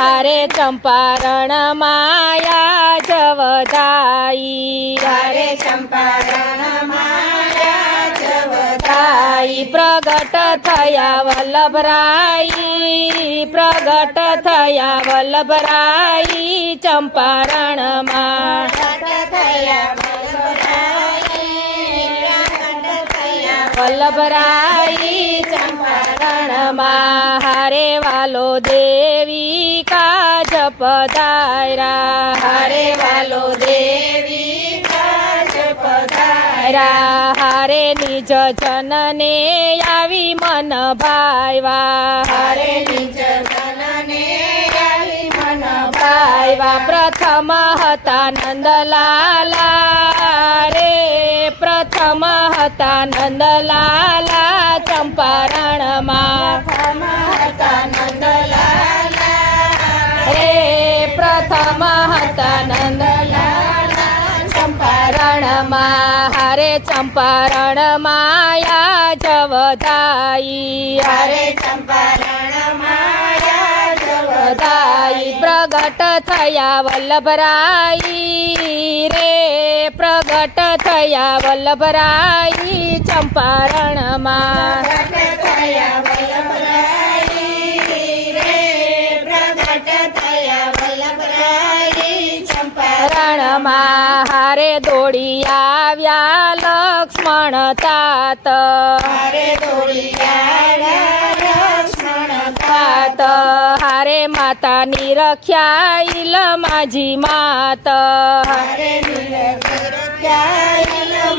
હારે ચંપારણ માયા જવદાઈ હારે ચંપારણ માયા જવદાઈ પ્રગટ થયા વલ્લભરાઈ. પ્રગટ થયા વલ્લભરાઈ. પ્રગટ થયા વલ્લભરાઈ. ચંપારણમાં હરે વાલો દેવી કા જપ દાયરા હરે વાલો દેવી કાજ પધાર્યા રા હારે નિજ જનને આવી મન ભાઈવા હરે નિજ જનને આવી મન ભાઈવા પ્રથમ હતા નંદલાલા. રે પ્રથમ હતા નંદલાલા. નંદલાલા રે પ્રથમ હતા નંદલાલા ચંપારણમાં હારે ચંપારણ માયા જવદાઈ હરે ચંપારણ માયા જવતા પ્રગટ થયા વલ્લભરાઈ રે પ્રગટ થયા વલ્લભરાઈ હારે દોડી આવ્યા લક્ષ્મણ તાત. હારે દોડી આવ્યા લક્ષ્મણ તાત. હારે માતાની રખ્યા ઈલ માજી માત. હરે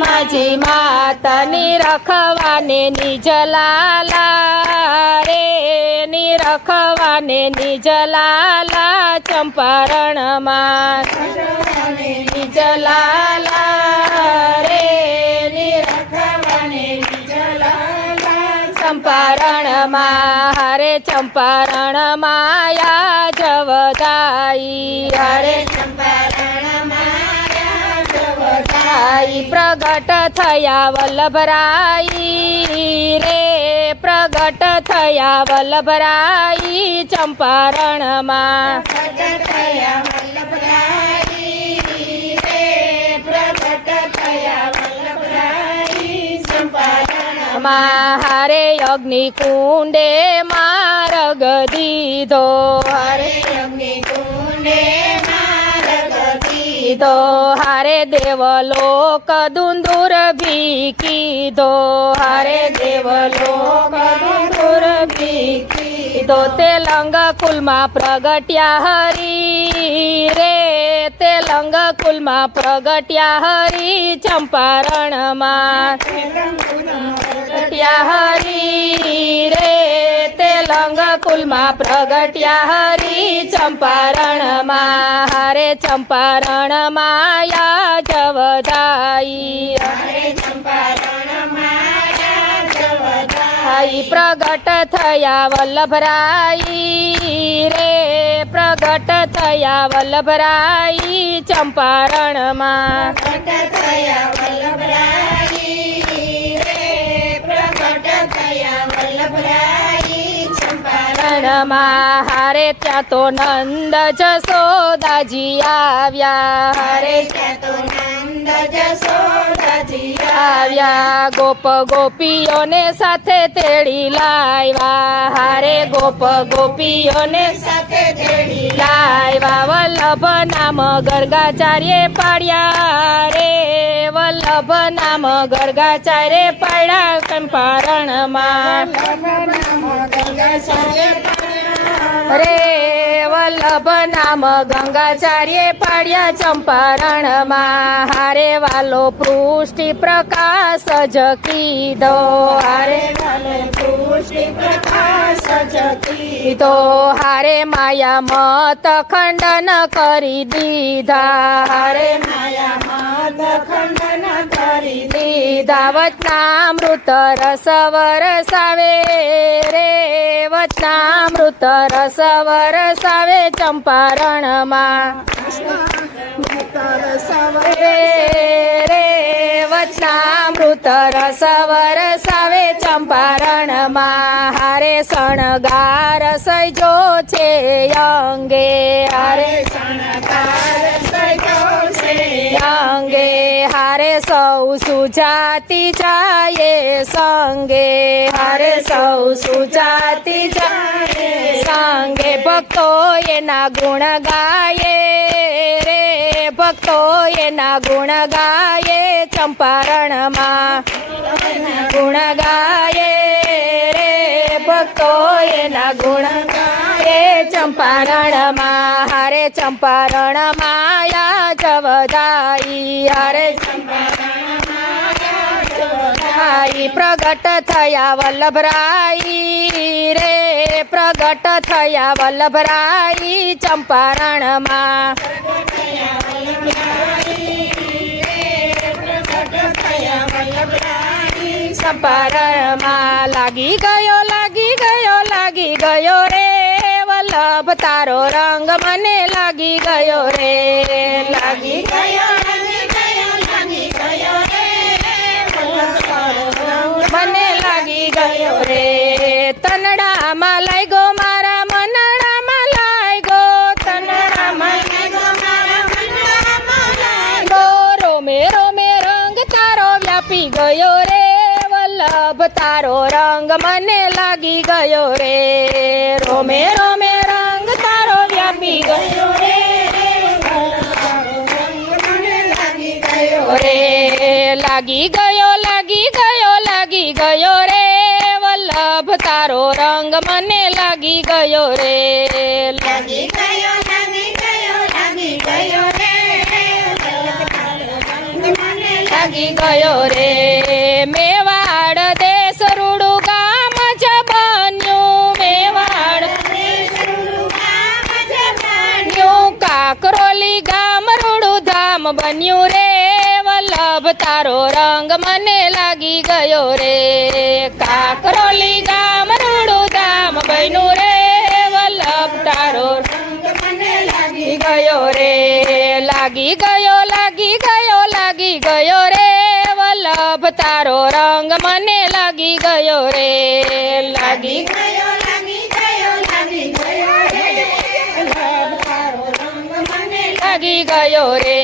માજી માતાની રખવાને નિજલાલા રે નિરખવાને નિજલાલા ચંપારણમાં. નિજલાલા રે રખવાને નીચલાલા ચંપારણમાં. હરે ચંપારણ માયા જવદાઈ. હરે પ્રગટ થયા વલ્લભરાઈ. રે પ્રગટ થયા વલ્લભરાઈ ચંપારણમાં. હારે અગ્નિ કુંડે મારગ દીધો. હરે અગ્નિ કુંડે દીધો હારે દેવલોક દુંદુર ભી કીધો હારે દેવલોક દુંદુર ભી કીધો તેલંગ કુલમાં પ્રગટ્યા હરી રે. તેલંગ કુલમાં પ્રગટ્યા હરી ચંપારણમાં. પ્રગટ્યા હરી કુલમાં પ્રગટ્યા હરી ચંપારણમાં હારે ચંપારણ માયા જવદાઈ હરે ચંપારણ માયા જવદા હાઈ પ્રગટ થયા વલ્લભરાઈ રે પ્રગટ થયા વલ્લભરાઈ ચંપારણમાં પ્રગટ થયા વલ્લભરાય રે પ્રગટ થયા વલ્લભરાય ચંપારણ હારે ત્યાં તો નંદ જસોદાજી આવ્યા. હારે ત્યાં તો નંદ આવ્યા ગોપ ગોપીઓને સાથે તેડી લાવ્યા. હારે ગોપ ગોપીઓને સાથે તેડી લાવ્યા. વલ્લભ નામ ગર્ગાચાર્ય પાડ્યા રે. વલ્લભ નામ ગર્ગાચાર્ય પાડ્યા કંપારણમાં. રે વલ્લભ નામ ગંગાચાર્ય પાડ્યા ચંપારણમાં હારે વાલો પૃષ્ટિ પ્રકાશ જ કીધો હારે કીધો હારે માયા મત ખંડન કરી દીધા હારે દીધા વચનામૃત રસ વરસાવે રે વચનામૃત રસ વરસાવે ચંપારણમાં રે વચનામૃત રસ વરસાવે ચંપારણમાં હારે શણગાર સૈજો છે અંગે હારે અંગે હારે સૌ સુજાતિ જાય સંગે હારે સૌ સુજાતિ જાય સંગે ભક્તો એના ગુણ ગાયે રે ભક્તો એના ગુણ ગાયે ચંપારણમાં ગુણ ગાયે રે ભક્તો એના ગુણ ગાયે ચંપારણમાં હારે ચંપારણ માયા જવદાઈ હારે આઈ પ્રગટ થયા વલ્લભરાઈ રે પ્રગટ થયા વલ્લભરાઈ ચંપારણમાં ચંપારણમાં લાગી ગયો લાગી ગયો લાગી ગયો રે વલ્લભ તારો રંગ મને લાગી ગયો રે લાગી ગયો લાગી ગયો લાગી ગયો રે મને લાગી ગયો રે તનડામાં લાગ્યો મારા મનડામાં લાગ્યો તનડામાં લાગ્યો રોમે રોમે રંગ તારો વ્યાપી ગયો રે વલ્લભ તારો રંગ મને લાગી ગયો રે રોમે રોમે રંગ તારો વ્યાપી ગયો રે રે લાગી ગયો લાગી ગયો લાગી ગયો રે વલ્લભ તારો રંગ મને લાગી ગયો રે લાગી ગયો લાગી ગયો લાગી ગયો રે મને લાગી ગયો રે ધામ બન્યું રે વલ્લભ તારો રંગ મને લાગી ગયો રે કાકરોલી ગામ રૂડું ધામ બન્યું રે વલ્લભ તારો લાગી ગયો રે લાગી ગયો લાગી ગયો લાગી ગયો રે વલ્લભ તારો રંગ મને લાગી ગયો રે લાગી ગયો લાગી ગયો લાગી ગયો રે તારો રંગ મને લાગી ગયો રે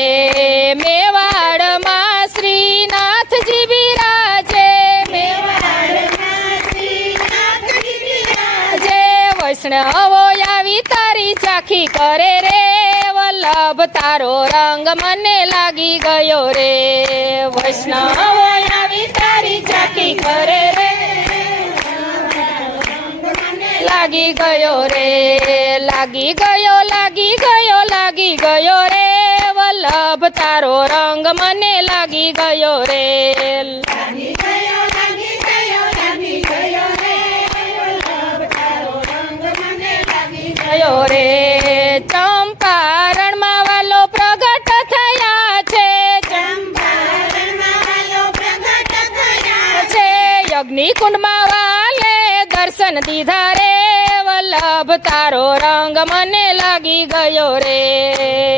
વૈષ્ણવો આવી તારી ચાખી કરે રે, વલ્લભ, તારો રંગ મને લાગી ગયો રે. વૈષ્ણવો, આવી તારી ચાખી કરે રે લાગી ગયો રે. લાગી ગયો લાગી ગયો લાગી ગયો રે, વલ્લભ, તારો રંગ મને લાગી ગયો રે. ગયો રે ચંપારણમાં વાલો પ્રગટ થયા છે. છે. યજ્ઞિકુંડમાં વાલે દર્શન દીધા રે. વલ્લભ તારો રંગ મને લાગી ગયો રે.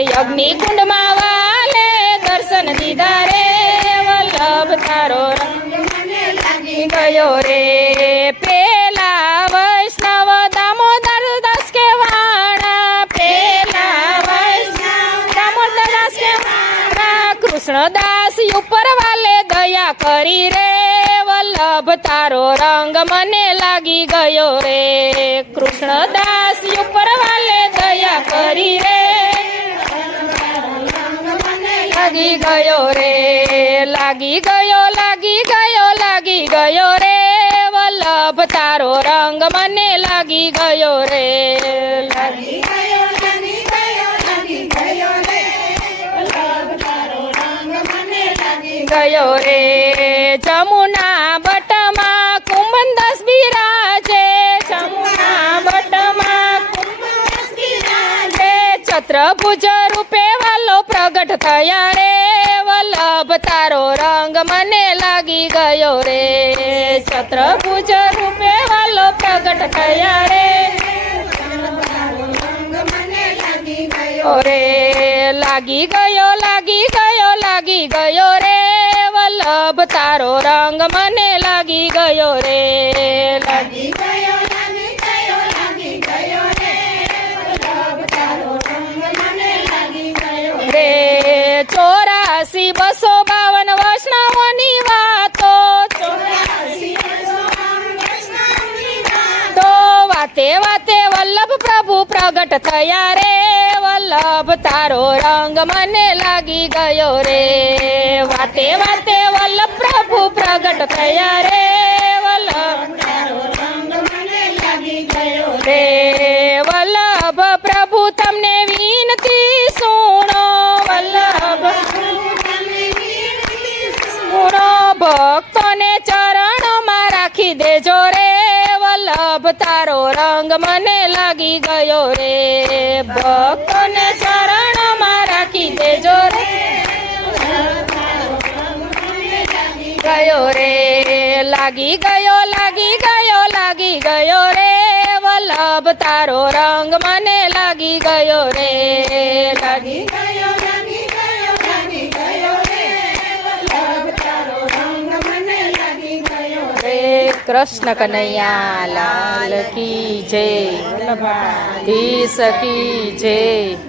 યજ્ઞિકુંડમાં વાલે દર્શન દીધા રે. વલ્લભ તારો રંગ લાગી ગયો રે. પેલા કૃષ્ણદાસ ઉપર વાલે દયા કરી રે, વલ્લભ તારો રંગ મને લાગી ગયો રે. કૃષ્ણદાસ ઉપર વાલે દયા કરી રે, લાગી ગયો રે, લાગી ગયો લાગી ગયો લાગી ગયો રે. વલ્લભ તારો રંગ મને લાગી ગયો રે, લાગી ગયો રે જમુના બટમાં કુંભનદાસ બિરાજે. જમુના બટમાં રે છત્રભુજ રૂપે વાલો પ્રગટ થયા રે. વલ્લભ તારો રંગ મને લાગી ગયો રે. છત્રભુજ રૂપે વાલો પ્રગટ થયા રે. રે, લાગી ગયો લાગી ગયો લાગી ગયો રે. વલ્લભ વલ્લભ તારો રંગ મને લાગી ગયો રે લાગી લાગી ગયો લાગી ગયો લાગી ગયો રે વલ્લભ તારો રંગ મને લાગી ગયો રે ચોરાસી બસો બાવન વૈષ્ણવની વાતો ચોરાસી વર્ષો આમ વૈષ્ણવની વાત. તો વાતે વાતે વલ્લભ પ્રભુ પ્રગટ થયા રે વલ્લભ તારો રંગ મને લાગી ગયો રે વાતે વાતે વલ્લભ પ્રભુ પ્રગટ થયા રે વલ્લભ તારો રંગ મને લાગી ગયો રે વલ્લભ પ્રભુ તમને વિનતી સુણો વલ્લભ તમે વિનતી સુણો ભક્તોને ચરણોમાં રાખી દેજો રે વલ્લભ તારો રંગ મને લાગી ગયો રે ભક્તોને ચરણોમાં રાખી દેજો ગયો રે લાગી ગયો લાગી ગયો લાગી ગયો રે વલ્લભ તારો રંગ મને લાગી ગયો રે લાગી ગયો લાગી ગયો લાગી ગયો રે વલ્લભ તારો રંગ મને લાગી ગયો રે કૃષ્ણ કનૈયા લાલ કી જય ધીસ કી જય